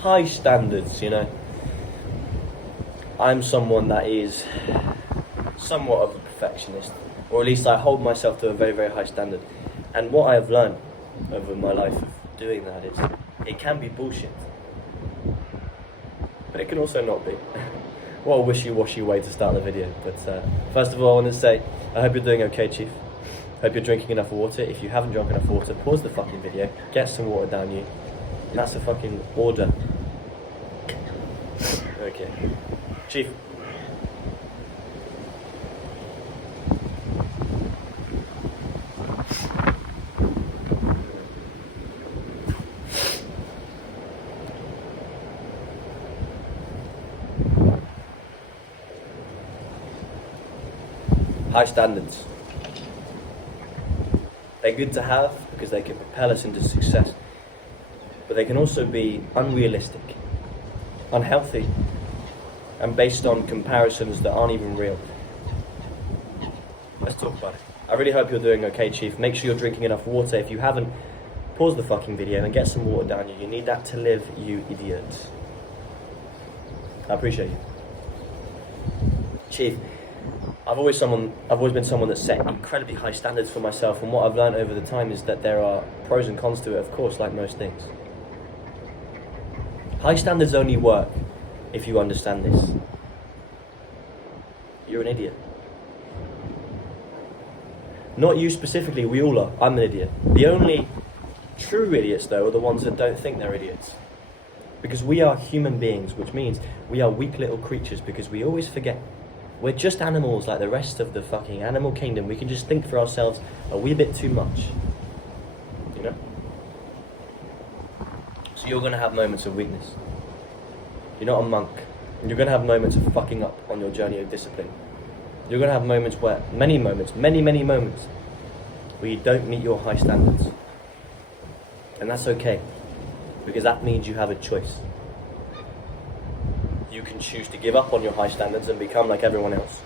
high standards, I'm someone that is somewhat of a perfectionist, or at least I hold myself to a very, very high standard. And what I have learned over my life of doing that is it can be bullshit, but it can also not be. What a wishy-washy way to start the video. But first of all, I want to say I hope you're doing okay, Chief. Hope you're drinking enough water. If you haven't drunk enough water, pause the fucking video, get some water down you. And that's a fucking order. Okay. Chief. High standards. They're good to have because they can propel us into success, but they can also be unrealistic, unhealthy, and based on comparisons that aren't even real. Let's talk about it. I really hope you're doing okay, Chief. Make sure you're drinking enough water. If you haven't, pause the fucking video and get some water down you. You need that to live, you idiot. I appreciate you. Chief, I've always been someone that set incredibly high standards for myself, and what I've learned over the time is that there are pros and cons to it, of course, like most things. High standards only work if you understand this. You're an idiot. Not you specifically, we all are. I'm an idiot. The only true idiots, though, are the ones that don't think they're idiots. Because we are human beings, which means we are weak little creatures, because we always forget. We're just animals like the rest of the fucking animal kingdom. We can just think for ourselves a wee bit too much. So you're going to have moments of weakness. You're not a monk. You're going to have moments of fucking up on your journey of discipline. You're going to have moments where, many moments, many moments, where you don't meet your high standards. And that's okay, because that means you have a choice. You can choose to give up on your high standards and become like everyone else.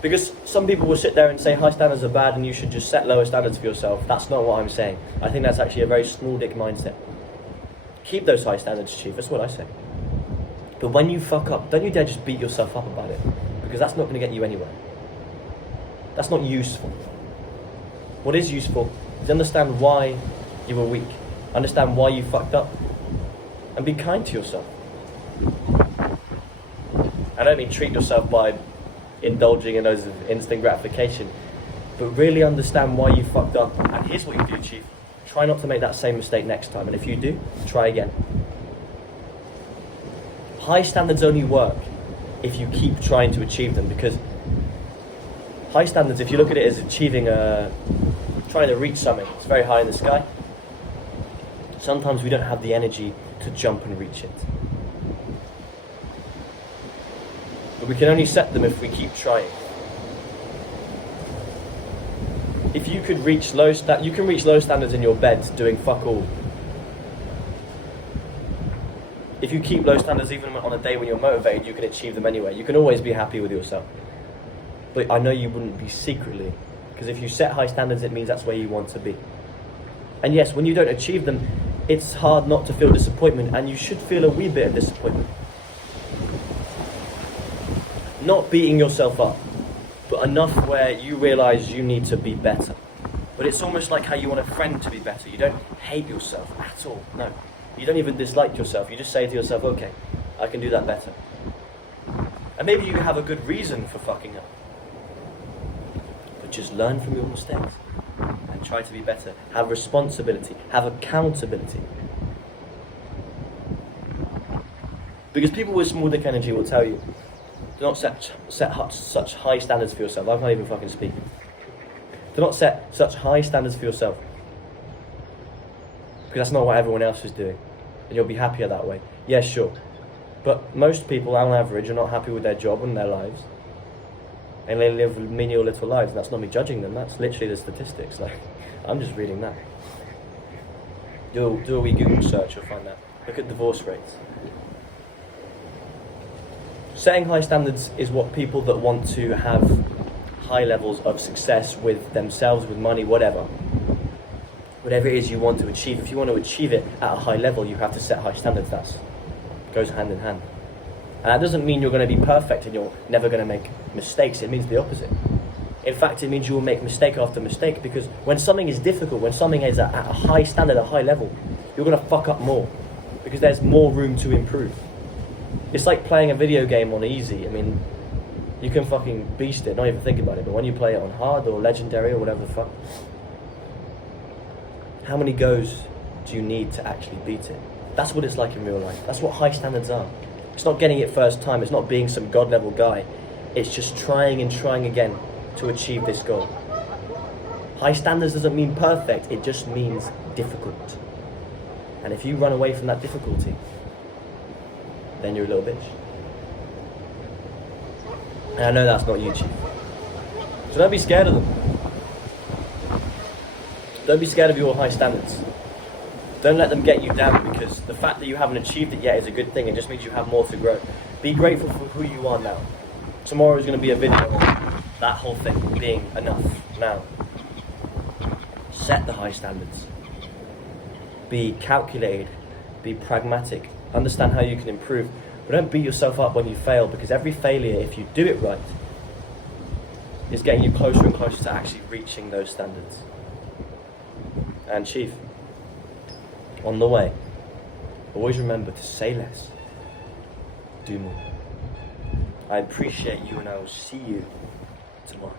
Because some people will sit there and say high standards are bad and you should just set lower standards for yourself. That's not what I'm saying. I think that's actually a very small dick mindset. Keep those high standards, Chief, that's what I say. But when you fuck up, don't you dare just beat yourself up about it, because that's not going to get you anywhere. That's not useful. What is useful is understand why you were weak, understand why you fucked up, and be kind to yourself. I don't mean treat yourself by indulging in those instant gratification, but really understand why you fucked up. And here's what you do, Chief. Try not to make that same mistake next time, and if you do, try again. High standards only work if you keep trying to achieve them, because high standards, if you look at it as achieving trying to reach something, it's very high in the sky. Sometimes we don't have the energy to jump and reach it. But we can only set them if we keep trying. If you could reach you can reach low standards in your bed doing fuck all. If you keep low standards even on a day when you're motivated, you can achieve them anyway. You can always be happy with yourself. But I know you wouldn't be secretly, because if you set high standards, it means that's where you want to be. And yes, when you don't achieve them, it's hard not to feel disappointment, and you should feel a wee bit of disappointment. Not beating yourself up, but enough where you realise you need to be better. But it's almost like how you want a friend to be better. You don't hate yourself at all, no. You don't even dislike yourself. You just say to yourself, okay, I can do that better. And maybe you have a good reason for fucking up. But just learn from your mistakes and try to be better. Have responsibility, have accountability. Because people with small dick energy will tell you, do not set such high standards for yourself. I can't even fucking speak. Do not set such high standards for yourself, because that's not what everyone else is doing, and you'll be happier that way. Yeah, sure. But most people, on average, are not happy with their job and their lives, and they live menial little lives. And that's not me judging them. That's literally the statistics. Like, I'm just reading that. Do a wee Google search, you'll find that. Look at divorce rates. Setting high standards is what people that want to have high levels of success with themselves, with money, whatever, whatever it is you want to achieve, if you want to achieve it at a high level, you have to set high standards. That goes hand in hand. And that doesn't mean you're going to be perfect and you're never going to make mistakes. It means the opposite. In fact, it means you will make mistake after mistake, because when something is difficult, when something is at a high standard, a high level, you're going to fuck up more because there's more room to improve. It's like playing a video game on easy. I mean, you can fucking beast it, not even think about it, but when you play it on hard or legendary or whatever the fuck, how many goes do you need to actually beat it? That's what it's like in real life. That's what high standards are. It's not getting it first time. It's not being some god level guy. It's just trying and trying again to achieve this goal. High standards doesn't mean perfect. It just means difficult. And if you run away from that difficulty, then you're a little bitch. And I know that's not you, Chief. So don't be scared of them. Don't be scared of your high standards. Don't let them get you down, because the fact that you haven't achieved it yet is a good thing. It just means you have more to grow. Be grateful for who you are now. Tomorrow is going to be a video on that whole thing being enough now. Set the high standards. Be calculated. Be pragmatic. Understand how you can improve. But don't beat yourself up when you fail, because every failure, if you do it right, is getting you closer and closer to actually reaching those standards. And Chief, on the way, always remember to say less, do more. I appreciate you, and I will see you tomorrow.